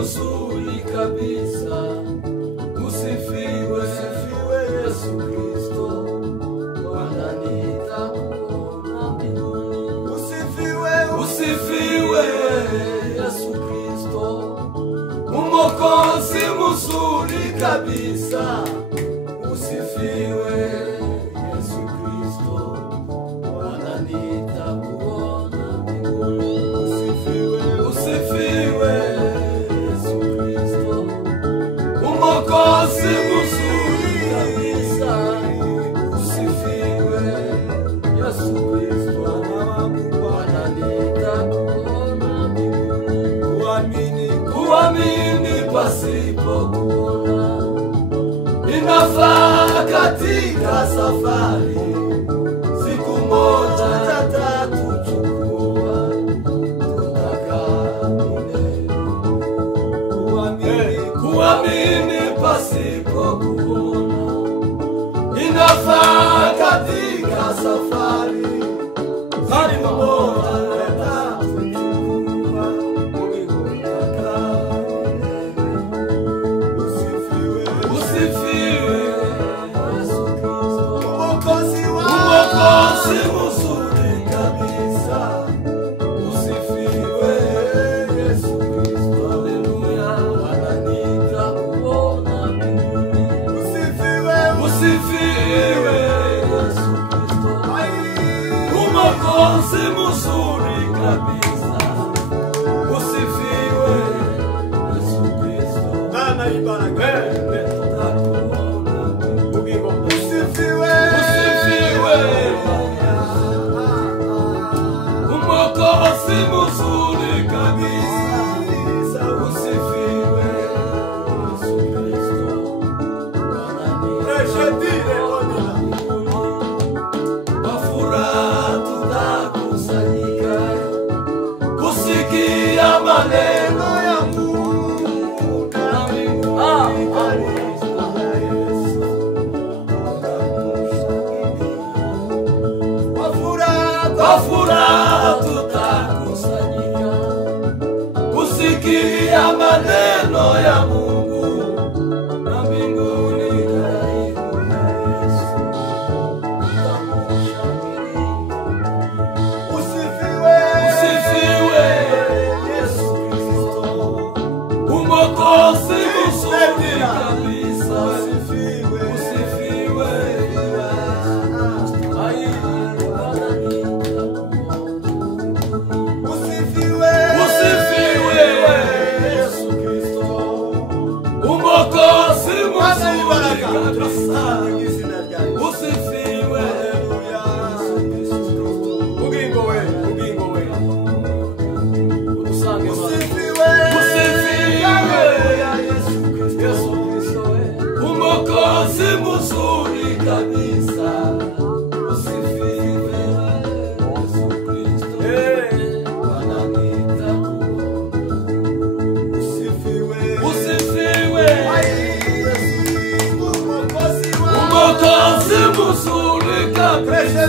Mzuri kabisa, usifiwe Yesu Kristo, wananiita kuona mbinguni. Usifiwe Yesu Kristo, Mwokozi mzuri kabisa, usifiwe Yesu Kristo, wananiita kuona mbinguni. Usifiwe Mwokozi mzuri kabisa, usifiwe Yesu Kristo, wananiita kuona mbinguni. Kuamini pasipo kuona inafaa katika safari, siku moja tatuchukua, tutakaa milele. Kuamini pasipo kuona inafaa katika safari, siku moja tatuchukua, tutakaa milele. Usifiwe Yesu Kristo, Mwokozi mzuri kabisa, usifiwe Yesu Kristo, haleluya, wananiita kuona mbinguni. Usifiwe Yesu Kristo, Mwokozi mzuri kabisa, usifiwe Yesu Kristo, nana ibaraka Mwokozi mzuri kabisa, usifiwe Yesu Kristo, kwa furaha tutakusanyika kusikia maneno ya Mungu na mbinguni. Kwa furaha tutakusanyika kusikia maneno ya Mungu na mbinguni. Karibu na Yesu tutakushangilia. Usifiwe Yesu Kristo, Mwokozi mzuri kabisa, usifiwe Yesu Kristo, Mwokozi mzuri kabisa, usifiwe Yesu Kristo. Ugingo we usange usifiwe Yesu Kristo, Mwokozi mzuri kabisa, usifiwe Yesu Kristo, wananiita usifiwe Mwokozi mzuri kabisa.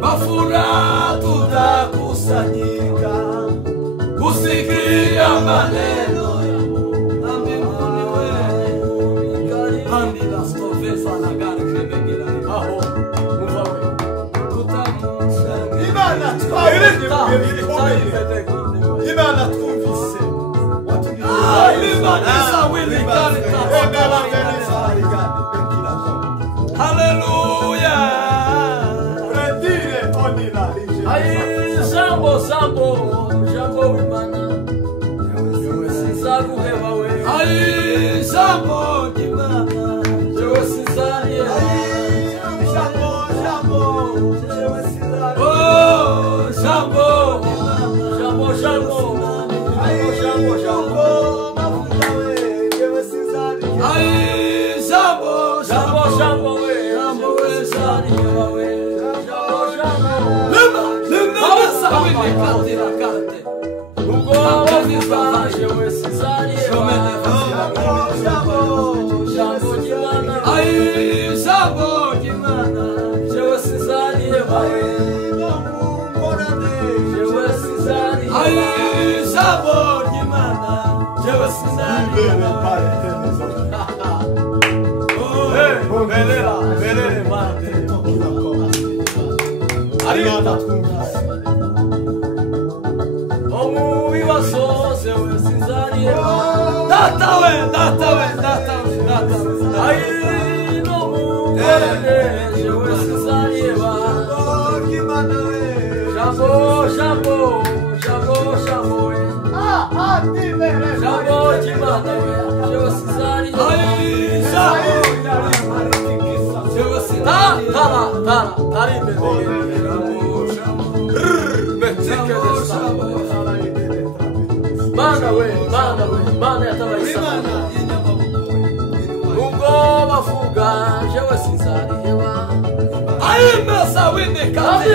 Kwa furaha tutakusanyika kusikia maneno ya Mungu na mbinguni. Imana twumvise haleluya. Jambo wimana sinzaguheba we, jambo wimana jewe sinzaye, jambo jewe sinzaye, jambo we, ubwo bavuga jewe sinzareba jambo ry'Imana jambo ry'Imana jewe sinzareba jewe sinzareba jambo ry'Imana jewe sinzareba belera mate arita omu iwasoze we sinzareba data we ai no mu jewe sinzareba jambo we jambo ry'Imana we jewe sinzareba Mana yatabaisa ubwo bavuga jewe sinzareba ayimesa winde kandi